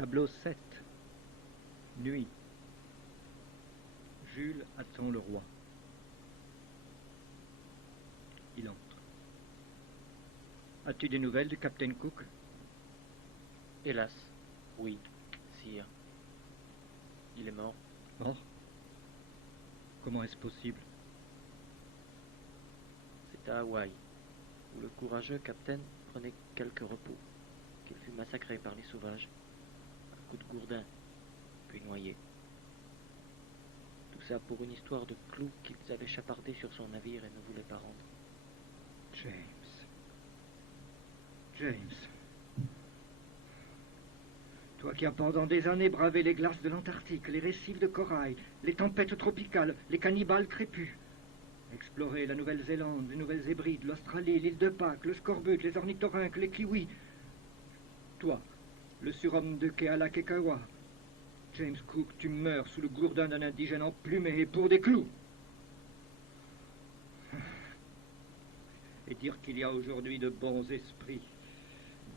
Tableau 7. Nuit. Jules attend le roi. Il entre. As-tu des nouvelles du capitaine Cook? Hélas, oui, sire. Il est mort. Mort? Comment est-ce possible? C'est à Hawaï, où le courageux capitaine prenait quelques repos, qu'il fut massacré par les sauvages, à coups de gourdin, puis noyé. Tout ça pour une histoire de clous qu'ils avaient chapardé sur son navire et ne voulaient pas rendre. James. Toi qui as pendant des années bravé les glaces de l'Antarctique, les récifs de corail, les tempêtes tropicales, les cannibales crépus, exploré la Nouvelle-Zélande, les Nouvelles-Hébrides, l'Australie, l'île de Pâques, le scorbut, les ornithorynques, les kiwis. Toi, le surhomme de Kealakekawa. James Cook, tu meurs sous le gourdin d'un indigène emplumé et pour des clous. Et dire qu'il y a aujourd'hui de bons esprits,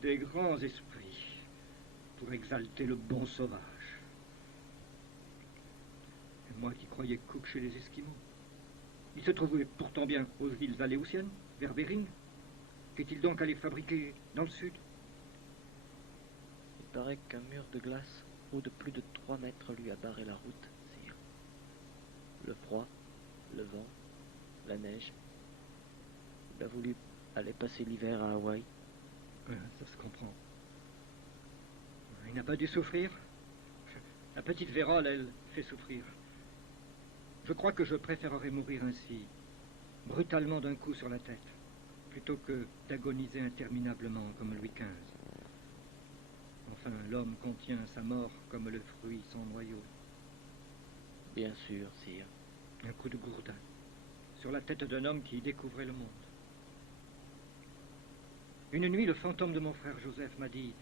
des grands esprits, pour exalter le bon sauvage. Et moi qui croyais Cook chez les Esquimaux. Il se trouvait pourtant bien aux îles Aléoutiennes, vers Bering. Qu'est-il donc allé fabriquer dans le sud? Il paraît qu'un mur de glace haut de plus de 3 mètres lui a barré la route, sire. Le froid, le vent, la neige. Il a voulu aller passer l'hiver à Hawaï. Ça se comprend. Il n'a pas dû souffrir. La petite vérole, elle, fait souffrir. Je crois que je préférerais mourir ainsi, brutalement d'un coup sur la tête, plutôt que d'agoniser interminablement comme Louis XV. Enfin, l'homme contient sa mort comme le fruit son noyau. Bien sûr, sire. Un coup de gourdin sur la tête d'un homme qui découvrait le monde. Une nuit, le fantôme de mon frère Joseph m'a dit: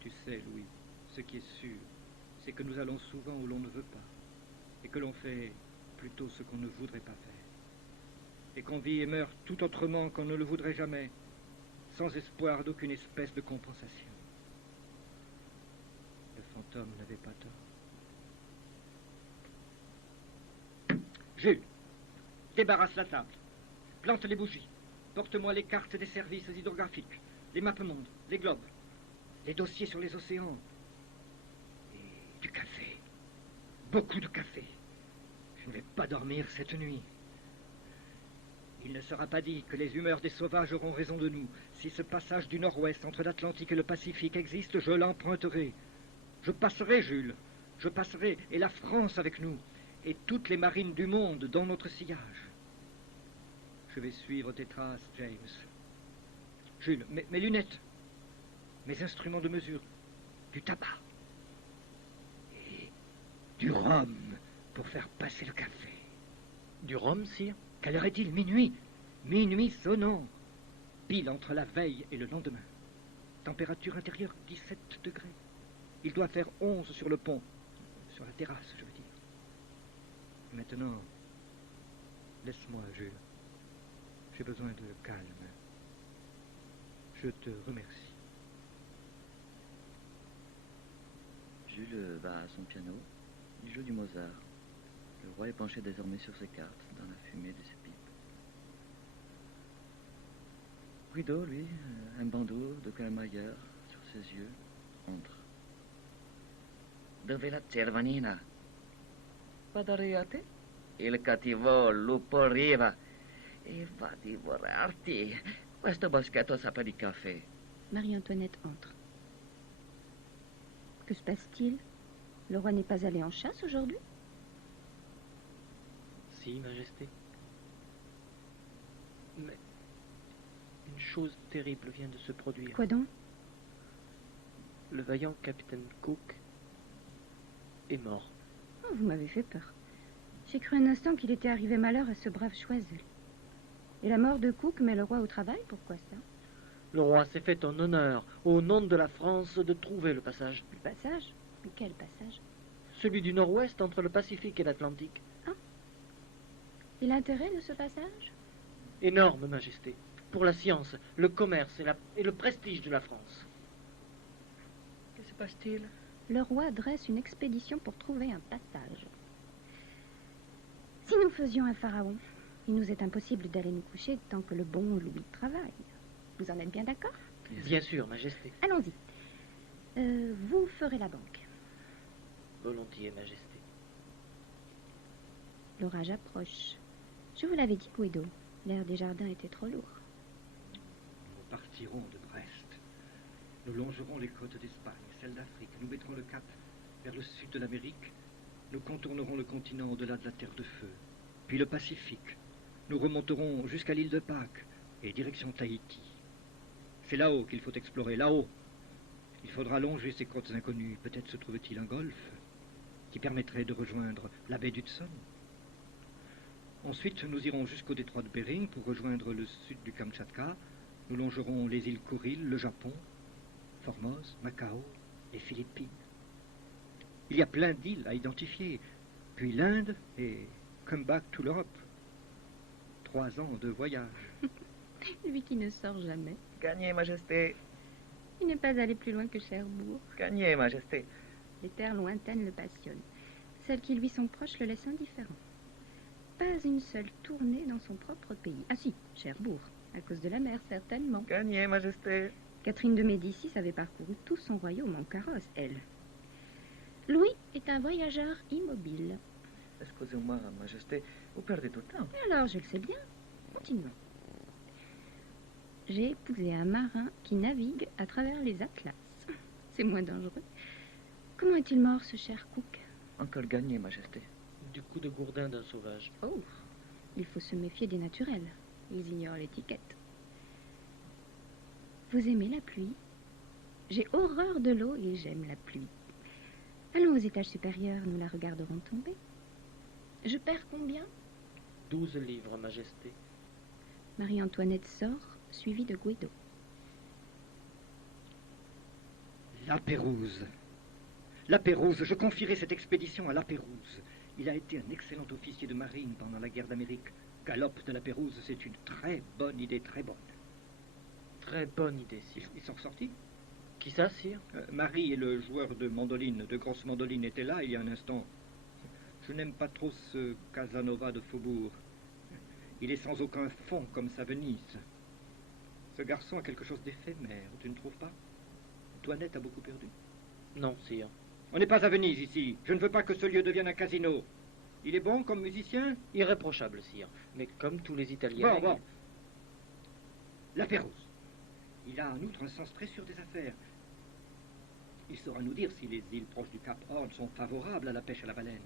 tu sais, Louis, ce qui est sûr, c'est que nous allons souvent où l'on ne veut pas, et que l'on fait plutôt ce qu'on ne voudrait pas faire, et qu'on vit et meurt tout autrement qu'on ne le voudrait jamais, sans espoir d'aucune espèce de compensation. Le fantôme n'avait pas tort. Jules, débarrasse la table, plante les bougies, porte-moi les cartes des services hydrographiques, les mappes-mondes, les globes, les dossiers sur les océans, et du café, beaucoup de café. Je ne vais pas dormir cette nuit. Il ne sera pas dit que les humeurs des sauvages auront raison de nous. Si ce passage du nord-ouest entre l'Atlantique et le Pacifique existe, je l'emprunterai. Je passerai, Jules. Je passerai, et la France avec nous, et toutes les marines du monde dans notre sillage. Je vais suivre tes traces, James. Jules, mes lunettes, mes instruments de mesure, du tabac et du rhum pour faire passer le café. Du rhum, sire? Quelle heure est-il? Minuit. Minuit sonnant. Pile entre la veille et le lendemain. Température intérieure 17 degrés. Il doit faire 11 sur le pont. Sur la terrasse, je veux dire. Maintenant, laisse-moi, Jules. J'ai besoin de calme. Je te remercie. Jules va à son piano. Il joue du Mozart. Le roi est penché désormais sur ses cartes, dans la fumée de ses pipes. Guido, lui, un bandeau de Kalmayer sur ses yeux, entre. Dove la cervanina? Vado a te? Il cattivo lupo arriva e va a divorarti. Questo boschetto sa pas di café. Marie-Antoinette entre. Que se passe-t-il? Le roi n'est pas allé en chasse aujourd'hui? Si, Majesté. Mais une chose terrible vient de se produire. Quoi donc? Le vaillant capitaine Cook est mort. Oh, vous m'avez fait peur. J'ai cru un instant qu'il était arrivé malheur à ce brave Choiseul. Et la mort de Cook met le roi au travail? Pourquoi ça? Le roi s'est fait en honneur, au nom de la France, de trouver le passage. Le passage? Mais quel passage? Celui du nord-ouest entre le Pacifique et l'Atlantique. Ah. Et l'intérêt de ce passage? Énorme, Majesté. Pour la science, le commerce et le prestige de la France. Qu'est-ce se passe-t-il? Le roi dresse une expédition pour trouver un passage. Si nous faisions un pharaon, il nous est impossible d'aller nous coucher tant que le bon Louis travaille. Vous en êtes bien d'accord? Bien sûr, Majesté. Allons-y. Vous ferez la banque. Volontiers, Majesté. L'orage approche. Je vous l'avais dit, Guido. L'air des jardins était trop lourd. Nous partirons de Brest. Nous longerons les côtes d'Espagne, celles d'Afrique. Nous mettrons le cap vers le sud de l'Amérique. Nous contournerons le continent au-delà de la Terre de Feu. Puis le Pacifique. Nous remonterons jusqu'à l'île de Pâques et direction Tahiti. C'est là-haut qu'il faut explorer, là-haut. Il faudra longer ces côtes inconnues. Peut-être se trouve-t-il un golfe qui permettrait de rejoindre la baie d'Hudson. Ensuite, nous irons jusqu'au détroit de Bering pour rejoindre le sud du Kamtchatka. Nous longerons les îles Kuriles, le Japon, Formose, Macao, les Philippines. Il y a plein d'îles à identifier. Puis l'Inde et come back to l'Europe. 3 ans de voyage. Lui qui ne sort jamais. Gagné, Majesté. Il n'est pas allé plus loin que Cherbourg. Gagné, Majesté. Les terres lointaines le passionnent. Celles qui lui sont proches le laissent indifférent. Pas une seule tournée dans son propre pays. Ah si, Cherbourg, à cause de la mer, certainement. Gagné, Majesté. Catherine de Médicis avait parcouru tout son royaume en carrosse, elle. Louis est un voyageur immobile. Excusez-moi, Majesté, vous perdez tout le temps. Alors, je le sais bien. Continuons. J'ai épousé un marin qui navigue à travers les Atlas. C'est moins dangereux. Comment est-il mort, ce cher Cook? Encore gagné, Majesté. Du coup de gourdin d'un sauvage. Oh, il faut se méfier des naturels. Ils ignorent l'étiquette. Vous aimez la pluie? J'ai horreur de l'eau et j'aime la pluie. Allons aux étages supérieurs, nous la regarderons tomber. Je perds combien? 12 livres, Majesté. Marie-Antoinette sort, suivie de Guido. La Pérouse. La Pérouse, je confierai cette expédition à La Pérouse. Il a été un excellent officier de marine pendant la guerre d'Amérique. Galope de La Pérouse, c'est une très bonne idée, très bonne. Très bonne idée, sire. Ils sont sortis? Qui ça, sire? Marie et le joueur de mandoline, de grosse mandoline, étaient là il y a un instant. Je n'aime pas trop ce Casanova de Faubourg. Il est sans aucun fond, comme sa Venise. Ce garçon a quelque chose d'éphémère, tu ne trouves pas? Antoinette a beaucoup perdu. Non, sire. On n'est pas à Venise ici. Je ne veux pas que ce lieu devienne un casino. Il est bon comme musicien? Irréprochable, sire. Mais comme tous les Italiens... Bon. La Pérouse. Il a en outre un sens très sûr des affaires. Il saura nous dire si les îles proches du Cap Horn sont favorables à la pêche à la baleine.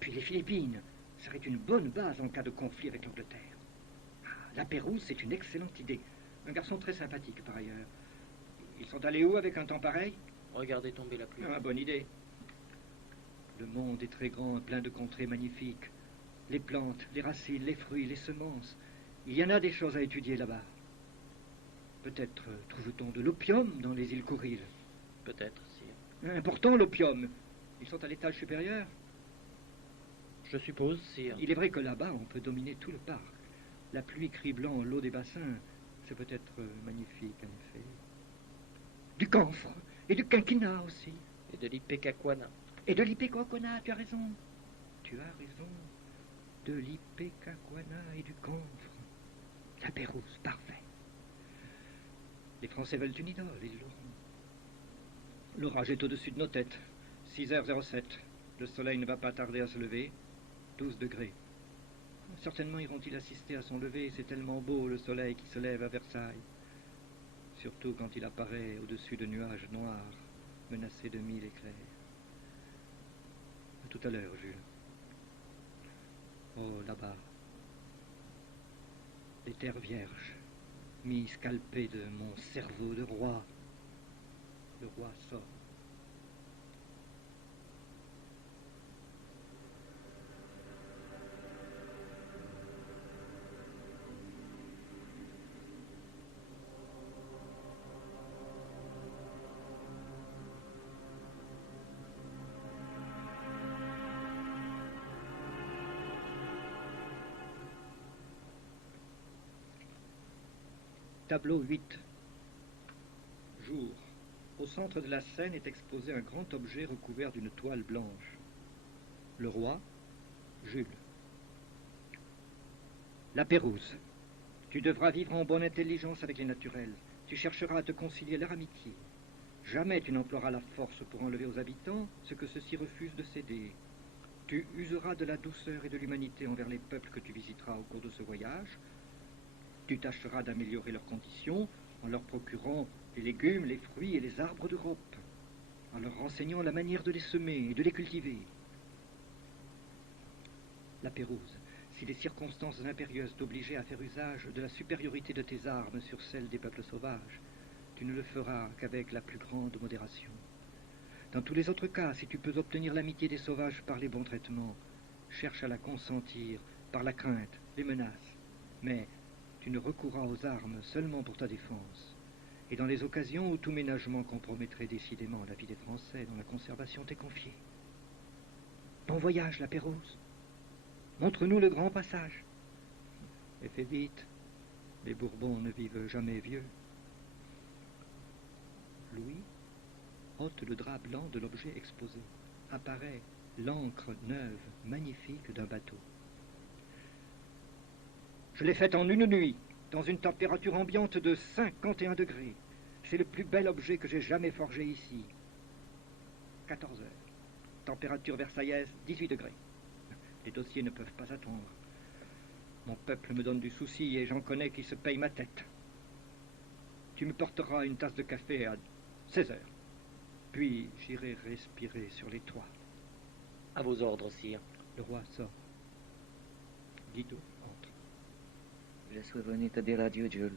Puis les Philippines seraient une bonne base en cas de conflit avec l'Angleterre. La Pérouse, c'est une excellente idée. Un garçon très sympathique, par ailleurs. Ils sont allés où avec un temps pareil? Regardez tomber la pluie. Ah, bonne idée. Le monde est très grand, plein de contrées magnifiques. Les plantes, les racines, les fruits, les semences. Il y en a des choses à étudier là-bas. Peut-être trouve-t-on de l'opium dans les îles Kuriles. Peut-être, sire. Important, l'opium. Ils sont à l'étage supérieur. Je suppose, sire. Il est vrai que là-bas, on peut dominer tout le parc. La pluie criblant l'eau des bassins, c'est peut-être magnifique, en effet. Du camphre et du quinquina aussi. Et de l'ipecacuana. Et de l'ipecacuana, tu as raison. Tu as raison. De l'ipecacuana et du camphre. La Pérouse, parfait. Les Français veulent une idole, ils l'auront. L'orage est au-dessus de nos têtes. 6h07. Le soleil ne va pas tarder à se lever. 12 degrés. Certainement iront-ils assister à son lever. C'est tellement beau, le soleil qui se lève à Versailles. Surtout quand il apparaît au-dessus de nuages noirs, menacés de 1000 éclairs. À tout à l'heure, Jules. Oh, là-bas. Les terres vierges, mi-scalpées de mon cerveau de roi. Le roi sort. Tableau 8. Jour. Au centre de la scène est exposé un grand objet recouvert d'une toile blanche. Le roi, Jules. La Pérouse. Tu devras vivre en bonne intelligence avec les naturels. Tu chercheras à te concilier leur amitié. Jamais tu n'emploieras la force pour enlever aux habitants ce que ceux-ci refusent de céder. Tu useras de la douceur et de l'humanité envers les peuples que tu visiteras au cours de ce voyage. Tu tâcheras d'améliorer leurs conditions en leur procurant les légumes, les fruits et les arbres d'Europe, en leur renseignant la manière de les semer et de les cultiver. La Pérouse, si les circonstances impérieuses t'obligeaient à faire usage de la supériorité de tes armes sur celles des peuples sauvages, tu ne le feras qu'avec la plus grande modération. Dans tous les autres cas, si tu peux obtenir l'amitié des sauvages par les bons traitements, cherche à la consentir par la crainte, les menaces. Mais tu ne recourras aux armes seulement pour ta défense, et dans les occasions où tout ménagement compromettrait décidément la vie des Français dont la conservation t'est confiée. Bon voyage, la Pérouse. Montre-nous le grand passage. Et fais vite, les Bourbons ne vivent jamais vieux. Louis ôte le drap blanc de l'objet exposé. Apparaît l'ancre neuve, magnifique d'un bateau. Je l'ai faite en une nuit, dans une température ambiante de 51 degrés. C'est le plus bel objet que j'ai jamais forgé ici. 14 heures. Température versaillaise, 18 degrés. Les dossiers ne peuvent pas attendre. Mon peuple me donne du souci et j'en connais qui se payent ma tête. Tu me porteras une tasse de café à 16 heures. Puis j'irai respirer sur les toits. À vos ordres, sire. Le roi sort. Guido entre. Je suis venu te dire adieu, Jules.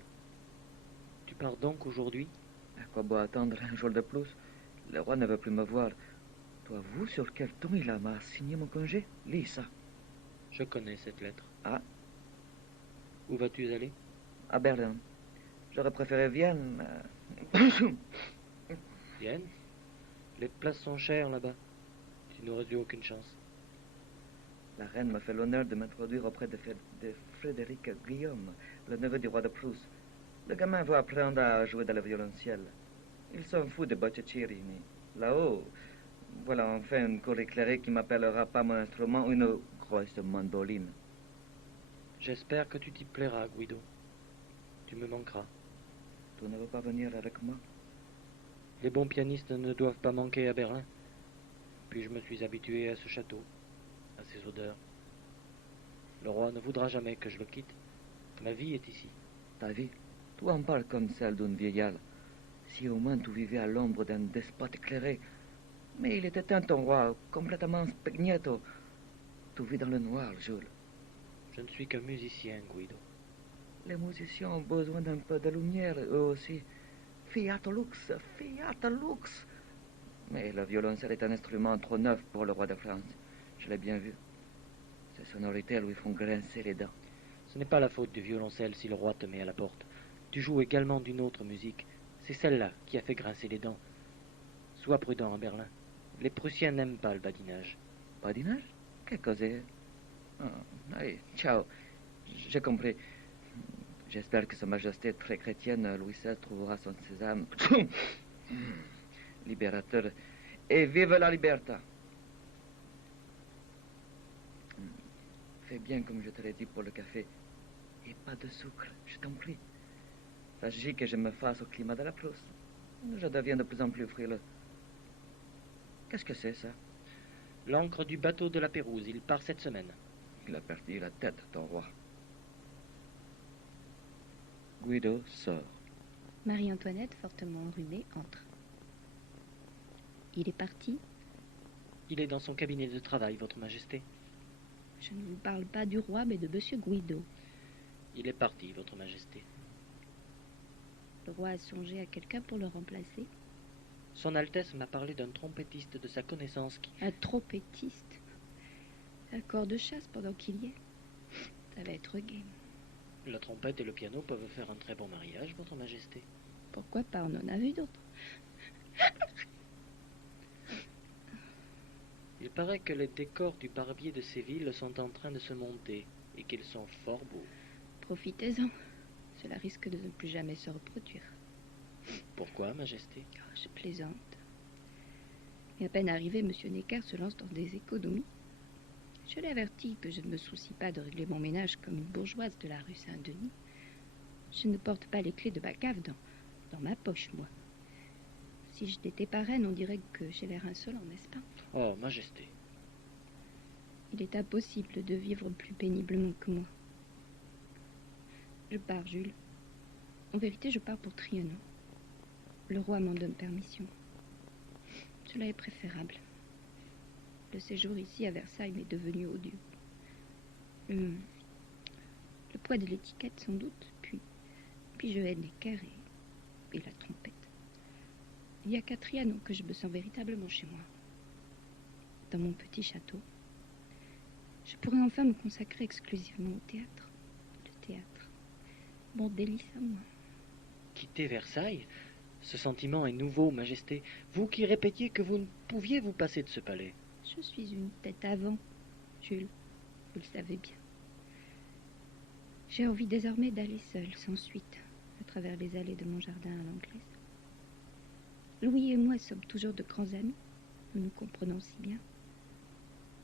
Tu pars donc aujourd'hui? À quoi bon attendre un jour de plus? Le roi ne veut plus me voir. Dois-vous sur quel ton il m'a signé mon congé? Lis ça. Je connais cette lettre. Ah. Où vas-tu aller? À Berlin. J'aurais préféré Vienne. Vienne? Les places sont chères là-bas. Tu n'aurais eu aucune chance. La reine me fait l'honneur de m'introduire auprès de Frédéric Guillaume, le neveu du roi de Prusse. Le gamin veut apprendre à jouer dans le violoncelle. Il s'en fout de Boccaccini. Là-haut, voilà enfin une cour éclairée qui m'appellera pas mon instrument une grosse mandoline. J'espère que tu t'y plairas, Guido. Tu me manqueras. Tu ne veux pas venir avec moi? Les bons pianistes ne doivent pas manquer à Berlin. Puis je me suis habitué à ce château, à ses odeurs. Le roi ne voudra jamais que je le quitte. Ma vie est ici. Ta vie? Tu en parles comme celle d'une vieillale. Si au moins tu vivais à l'ombre d'un despote éclairé. Mais il était un ton roi, complètement spaghetto. Tu vis dans le noir, Jules. Je ne suis qu'un musicien, Guido. Les musiciens ont besoin d'un peu de lumière, eux aussi. Fiat lux, fiat lux. Mais le violoncelle est un instrument trop neuf pour le roi de France. Je l'ai bien vu. Ses sonorités lui font grincer les dents. Ce n'est pas la faute du violoncelle si le roi te met à la porte. Tu joues également d'une autre musique. C'est celle-là qui a fait grincer les dents. Sois prudent à Berlin. Les Prussiens n'aiment pas le badinage. Badinage? Qu'est-ce que c'est? Allez, ciao. J'ai compris. J'espère que Sa Majesté très chrétienne, Louis XVI, trouvera son sésame. Libérateur. Et vive la liberté. Fais bien comme je te l'ai dit pour le café. Et pas de sucre, je t'en prie. S'agit que je me fasse au climat de la Prusse. Je deviens de plus en plus frileux. Qu'est-ce que c'est, ça? L'ancre du bateau de la Pérouse, il part cette semaine. Il a perdu la tête, ton roi. Guido sort. Marie-Antoinette, fortement enrhumée, entre. Il est parti? Il est dans son cabinet de travail, Votre Majesté. Je ne vous parle pas du roi, mais de Monsieur Guido. Il est parti, Votre Majesté. Le roi a songé à quelqu'un pour le remplacer? Son Altesse m'a parlé d'un trompettiste de sa connaissance qui... Un trompettiste? Un corps de chasse pendant qu'il y est? Ça va être gai. La trompette et le piano peuvent faire un très bon mariage, Votre Majesté. Pourquoi pas? On en a vu d'autres. Il paraît que les décors du barbier de Séville sont en train de se monter et qu'ils sont fort beaux. Profitez-en. Cela risque de ne plus jamais se reproduire. Pour Pourquoi, Majesté? Oh, je plaisante. Et à peine arrivé, M. Necker se lance dans des économies. Je l'ai averti que je ne me soucie pas de régler mon ménage comme une bourgeoise de la rue Saint-Denis. Je ne porte pas les clés de ma cave dans ma poche, moi. Si je n'étais pas reine, on dirait que j'ai l'air insolent, n'est-ce pas? Oh, Majesté. Il est impossible de vivre plus péniblement que moi. Je pars, Jules. En vérité, je pars pour Trianon. Le roi m'en donne permission. Cela est préférable. Le séjour ici à Versailles m'est devenu odieux. Le poids de l'étiquette, sans doute, puis je hais Necker et la trompette. Il n'y a qu'à Trianon que je me sens véritablement chez moi. Dans mon petit château. Je pourrais enfin me consacrer exclusivement au théâtre. Le théâtre. Mon délice à moi. Quitter Versailles? Ce sentiment est nouveau, Majesté. Vous qui répétiez que vous ne pouviez vous passer de ce palais. Je suis une tête avant, Jules. Vous le savez bien. J'ai envie désormais d'aller seule, sans suite, à travers les allées de mon jardin à l'anglaise. Louis et moi sommes toujours de grands amis. Nous nous comprenons si bien.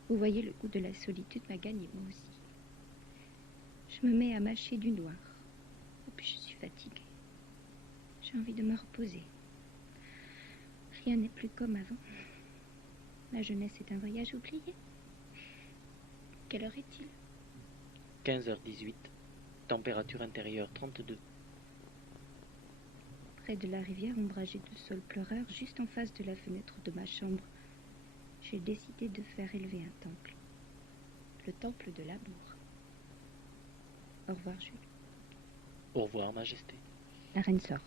Vous voyez, le goût de la solitude m'a gagné, moi aussi. Je me mets à mâcher du noir. Et puis je suis fatiguée. J'ai envie de me reposer. Rien n'est plus comme avant. Ma jeunesse est un voyage oublié. Quelle heure est-il? 15h18. Température intérieure 32. Près de la rivière ombragée de saules pleureurs, juste en face de la fenêtre de ma chambre, j'ai décidé de faire élever un temple. Le temple de l'amour. Au revoir, Jules. Au revoir, Majesté. La reine sort.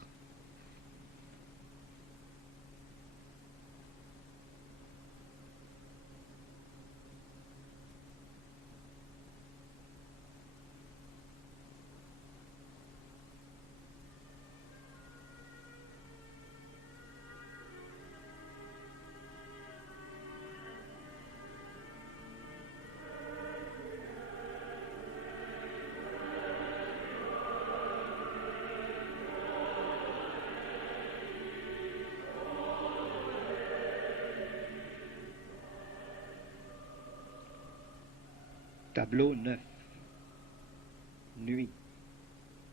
Tableau 9. Nuit.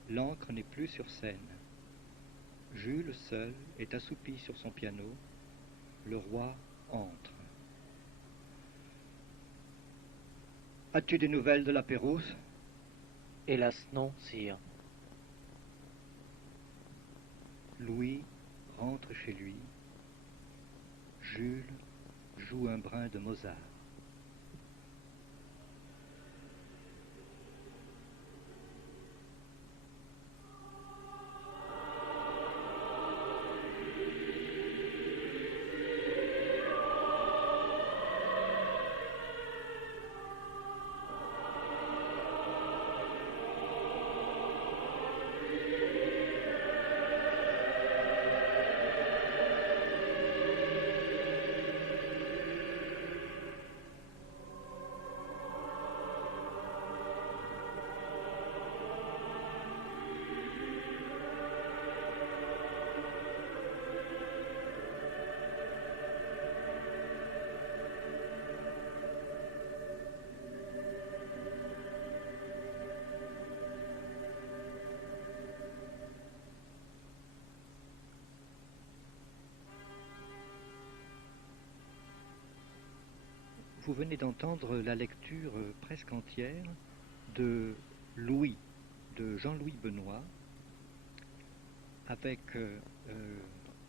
L'encre n'est plus sur scène. Jules seul est assoupi sur son piano. Le roi entre. As-tu des nouvelles de la Pérouse? Hélas, non, sire. Louis rentre chez lui. Jules joue un brin de Mozart. Vous venez d'entendre la lecture presque entière de Louis, de Jean-Louis Benoît, avec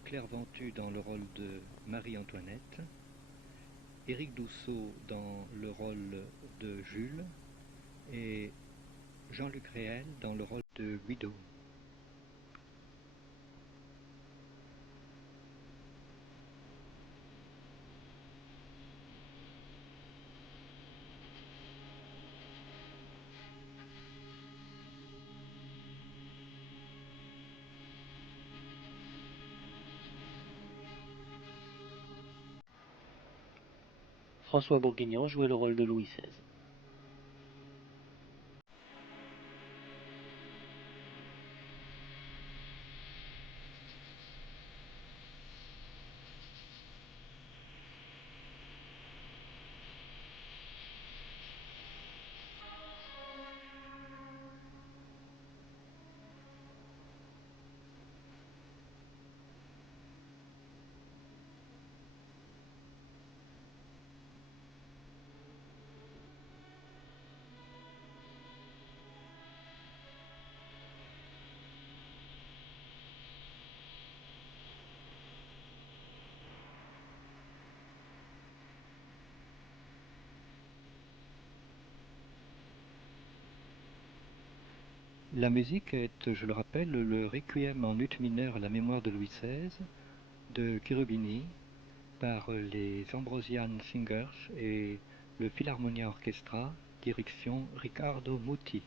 Claire Ventu dans le rôle de Marie-Antoinette, Éric Dousseau dans le rôle de Jules et Jean-Luc Réel dans le rôle de Guido. François Bourguignon jouait le rôle de Louis XVI. La musique est, je le rappelle, le Requiem en ut mineur à la mémoire de Louis XVI de Cherubini par les Ambrosian Singers et le Philharmonia Orchestra, direction Riccardo Muti.